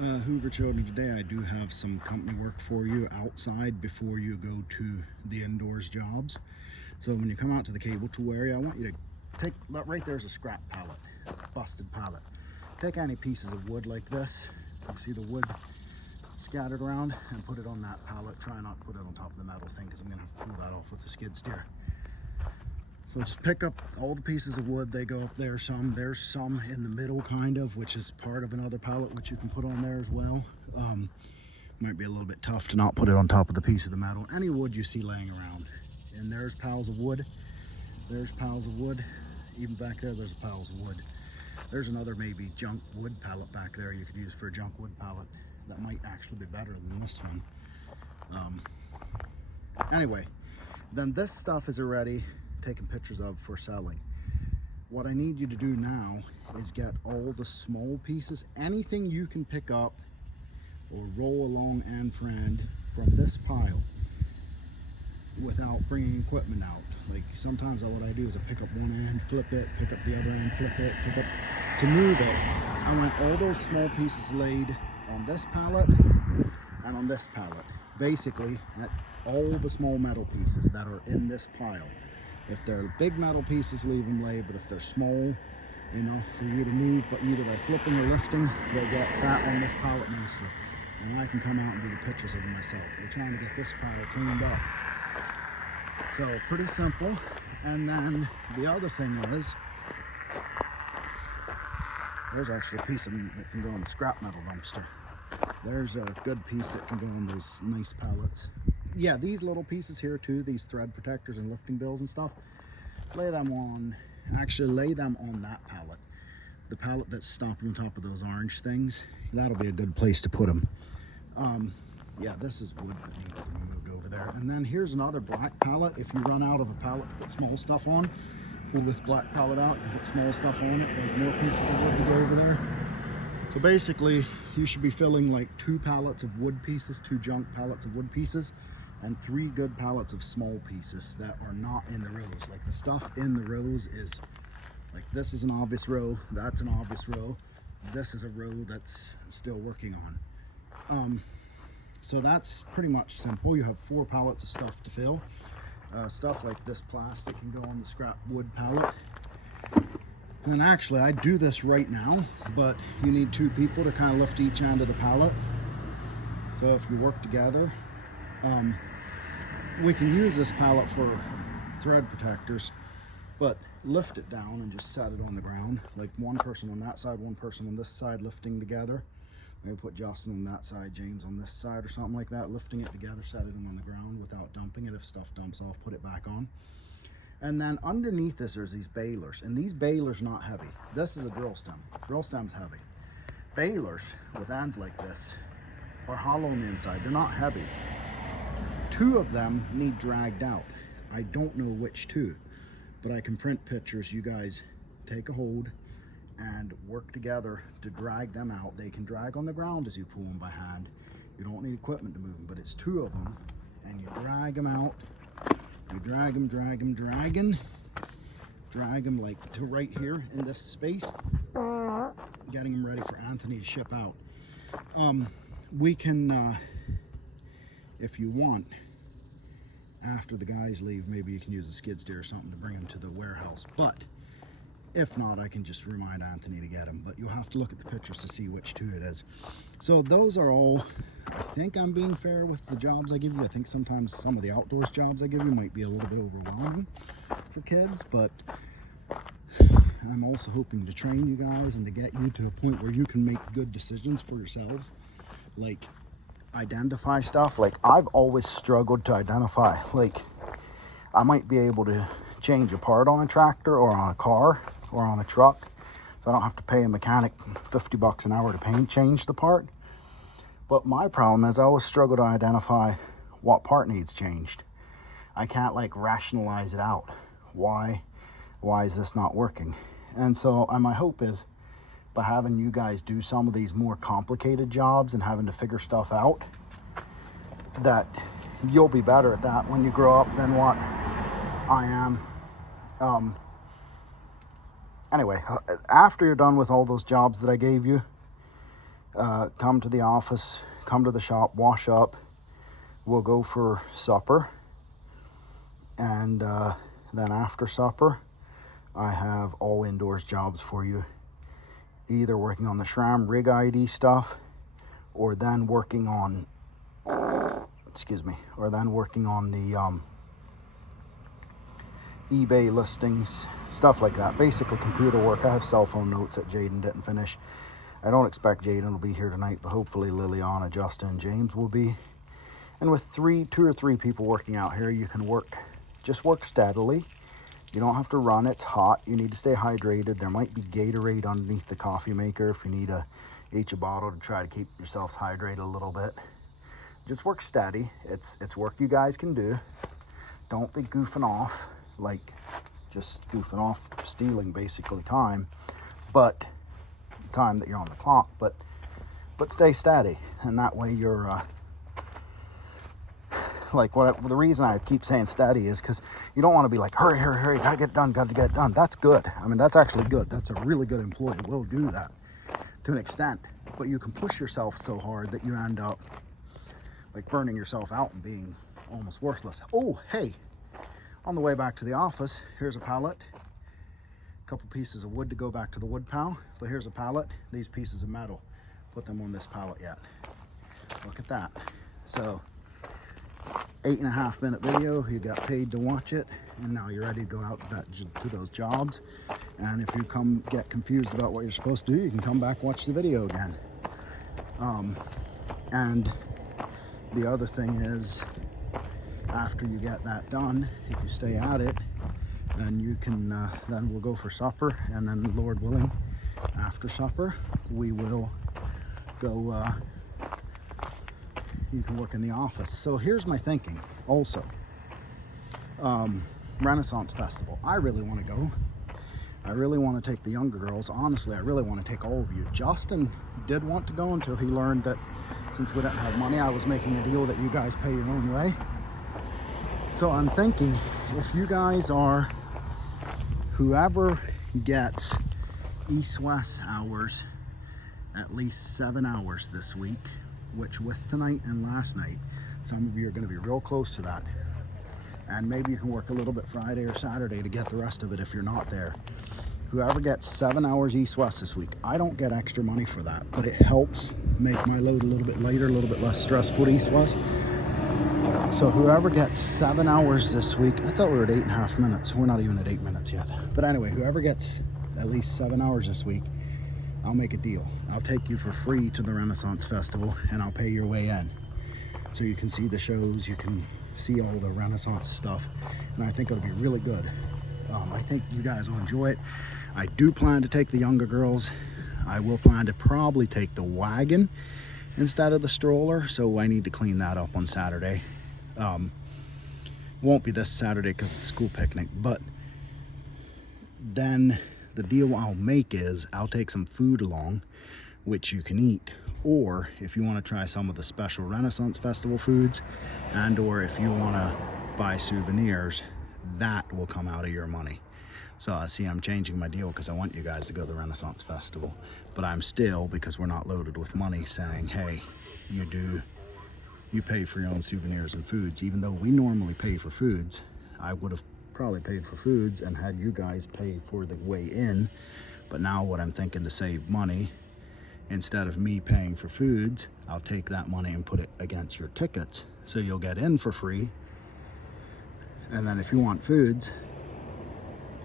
Hoover children, today I do have some company work for you outside before you go to the indoors jobs. So when you come out to the cable tool area, I want you to take, right there's a scrap pallet, busted pallet. Take any pieces of wood like this, you see the wood scattered around, and put it on that pallet. Try not to put it on top of the metal thing because I'm going to have to pull that off with the skid steer. So just pick up all the pieces of wood, they go up there some. There's some in the middle kind of, which is part of another pallet, which you can put on there as well. Might be a little bit tough to not put it on top of the piece of the metal. Any wood you see laying around. And there's piles of wood. There's piles of wood. Even back there, there's piles of wood. There's another maybe junk wood pallet back there you could use for a junk wood pallet. That might actually be better than this one. Anyway, then this stuff is already taken pictures of for selling. What I need you to do now is get all the small pieces, anything you can pick up or roll along end for end from this pile without bringing equipment out. Like sometimes what I do is I pick up one end, flip it, pick up the other end, flip it, pick up. To move it, I want all those small pieces laid on this pallet and on this pallet. Basically, at all the small metal pieces that are in this pile. If they're big metal pieces, leave them laid, but if they're small enough for you to move, but either by flipping or lifting, they get sat on this pallet nicely. And I can come out and do the pictures of them myself. We're trying to get this pile cleaned up. So pretty simple. And then the other thing is, there's actually a piece of them that can go in the scrap metal dumpster. There's a good piece that can go on those nice pallets. Yeah, these little pieces here too, these thread protectors and lifting bills and stuff, lay them on that pallet. The pallet that's stopped on top of those orange things, that'll be a good place to put them. Yeah, this is wood that needs to be moved over there. And then here's another black pallet. If you run out of a pallet to put small stuff on, pull this black pallet out, you can put small stuff on it. There's more pieces of wood to go over there. So basically, you should be filling like 2 pallets of wood pieces, 2 junk pallets of wood pieces, and 3 good pallets of small pieces that are not in the rows. Like the stuff in the rows is, like this is an obvious row, that's an obvious row, this is a row that's still working on. So that's pretty much simple. You have 4 pallets of stuff to fill. Stuff like this plastic can go on the scrap wood pallet. And actually, I do this right now, but you need 2 people to kind of lift each end of the pallet. So if you work together, we can use this pallet for thread protectors, but lift it down and just set it on the ground. Like one person on that side, one person on this side lifting together. Maybe put Justin on that side, James on this side or something like that, lifting it together, set it on the ground without dumping it. If stuff dumps off, put it back on. And then underneath this, there's these bailers, and these bailers not heavy. This is a drill stem. Drill stem's heavy. Bailers with ends like this are hollow on the inside. They're not heavy. 2 of them need dragged out. I don't know which 2, but I can print pictures. You guys take a hold and work together to drag them out. They can drag on the ground as you pull them by hand. You don't need equipment to move them, but it's 2 of them, and you drag them out. You drag them like to right here in this space, getting them ready for Anthony to ship out. We can, if you want, after the guys leave, maybe you can use a skid steer or something to bring them to the warehouse. But if not, I can just remind Anthony to get them. But you'll have to look at the pictures to see which 2 it is. So those are all, I think I'm being fair with the jobs I give you. I think sometimes some of the outdoors jobs I give you might be a little bit overwhelming for kids, but I'm also hoping to train you guys and to get you to a point where you can make good decisions for yourselves. Like identify stuff. Like I've always struggled to identify, like I might be able to change a part on a tractor or on a car or on a truck, so I don't have to pay a mechanic $50 an hour to change the part. But my problem is I always struggle to identify what part needs changed. I can't like rationalize it out. Why is this not working? And so my hope is by having you guys do some of these more complicated jobs and having to figure stuff out, that you'll be better at that when you grow up than what I am. Anyway, after you're done with all those jobs that I gave you, come to the office, come to the shop, wash up. We'll go for supper. And then after supper, I have all indoors jobs for you. Either working on the SRAM rig ID stuff, or then working on, or then working on the eBay listings, stuff like that. Basically computer work. I have cell phone notes that Jaden didn't finish. I don't expect Jaden will be here tonight, but hopefully Liliana, Justin, and James will be. And with 2 or 3 people working out here, you can just work steadily. You don't have to run. It's hot. You need to stay hydrated. There might be Gatorade underneath the coffee maker if you need each a bottle to try to keep yourselves hydrated a little bit. Just work steady. It's work you guys can do. Don't be goofing off, like just goofing off, stealing basically time, but time that you're on the clock, but stay steady, and that way you're the reason I keep saying steady is because you don't want to be like, hurry, gotta get it done. That's good. I mean, that's actually good. That's a really good employee. Will do that to an extent, but you can push yourself so hard that you end up like burning yourself out and being almost worthless. Oh, hey, on the way back to the office, here's a pallet, a couple pieces of wood to go back to the wood pile, but here's a pallet, these pieces of metal, put them on this pallet yet. Look at that. So 8.5 minute video, you got paid to watch it, and now you're ready to go out to those jobs. And if you get confused about what you're supposed to do, you can come back, watch the video again. And the other thing is, after you get that done, if you stay at it, then you can then we'll go for supper, and then Lord willing, after supper we will go you can work in the office. So here's my thinking also. Renaissance Festival, I really want to go. I really want to take the younger girls. Honestly, I really want to take all of you. Justin did want to go until he learned that since we didn't have money, I was making a deal that you guys pay your own way. So I'm thinking, if you guys are, whoever gets east-west hours, at least 7 hours this week, which with tonight and last night, some of you are going to be real close to that. And maybe you can work a little bit Friday or Saturday to get the rest of it if you're not there. Whoever gets 7 hours east-west this week, I don't get extra money for that, but it helps make my load a little bit lighter, a little bit less stressful east-west. So whoever gets 7 hours this week, I thought we were at 8.5 minutes. We're not even at 8 minutes yet. But anyway, whoever gets at least 7 hours this week, I'll make a deal. I'll take you for free to the Renaissance Festival, and I'll pay your way in. So you can see the shows, you can see all the Renaissance stuff, and I think it'll be really good. I think you guys will enjoy it. I do plan to take the younger girls. I will plan to probably take the wagon instead of the stroller, so I need to clean that up on Saturday. Won't be this Saturday because it's a school picnic, but then the deal I'll make is I'll take some food along, which you can eat, or if you want to try some of the special Renaissance Festival foods, and or if you want to buy souvenirs, that will come out of your money. So see, I'm changing my deal because I want you guys to go to the Renaissance Festival, but I'm still, because we're not loaded with money, saying, hey, you pay for your own souvenirs and foods. Even though we normally pay for foods, I would have probably paid for foods and had you guys pay for the way in. But now what I'm thinking, to save money, instead of me paying for foods, I'll take that money and put it against your tickets, so you'll get in for free. And then if you want foods,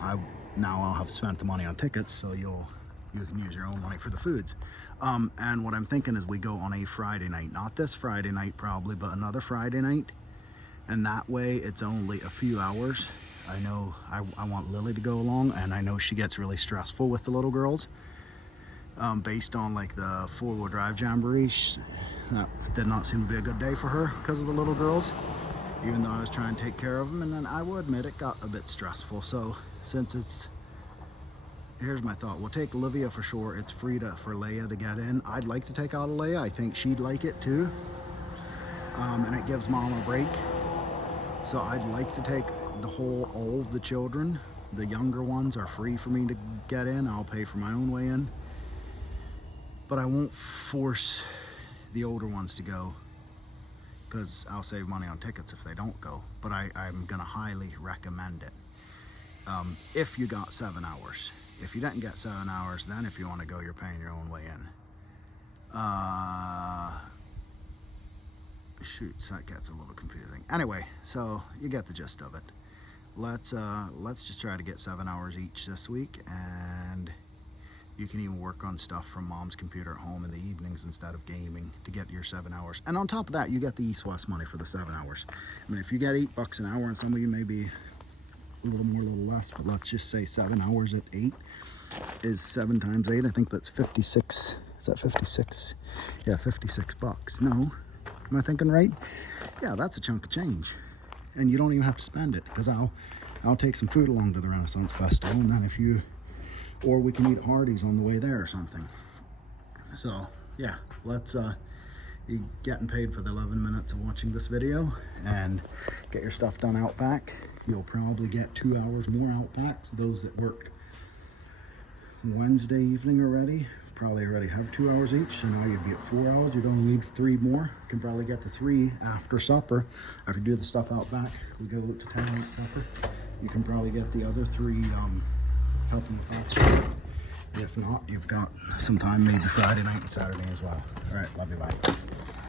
I'll have spent the money on tickets, so you can use your own money for the foods. And what I'm thinking is we go on a Friday night, not this Friday night probably, but another Friday night, and that way it's only a few hours. I know I want Lily to go along, and I know she gets really stressful with the little girls. Based on like the 4-wheel drive jamboree, that did not seem to be a good day for her because of the little girls, even though I was trying to take care of them. And then I will admit it got a bit stressful. So since here's my thought, we'll take Olivia for sure. It's free for Leia to get in. I'd like to take out Leia. I think she'd like it too. And it gives Mom a break. So I'd like to take all of the children. The younger ones are free for me to get in. I'll pay for my own way in. but I won't force the older ones to go because I'll save money on tickets if they don't go. But I'm gonna highly recommend it. If you got 7 hours. If you didn't get 7 hours, then if you want to go, you're paying your own way in. Shoots, that gets a little confusing. Anyway, so you get the gist of it. Let's just try to get 7 hours each this week, and you can even work on stuff from mom's computer at home in the evenings instead of gaming to get your 7 hours. And on top of that, you get the East-West money for the 7 hours. I mean, if you get $8 an hour, and some of you may be a little more, a little less, but let's just say 7 hours at 8 is 7 times 8. I think that's 56. Is that 56? Yeah, $56. No, am I thinking right? Yeah, that's a chunk of change, and you don't even have to spend it because I'll take some food along to the Renaissance Festival, and then if you, or we can eat at Hardee's on the way there or something. So yeah, let's you getting paid for the 11 minutes of watching this video, and get your stuff done out back. You'll probably get 2 hours more out back. So those that worked Wednesday evening already probably already have 2 hours each, so now you'd be at 4 hours. You'd only need 3 more. You can probably get the 3 after supper. After you do the stuff out back, we go to town at supper. You can probably get the other 3 helping with office. If not, you've got some time, maybe Friday night and Saturday as well. All right, love you, bye.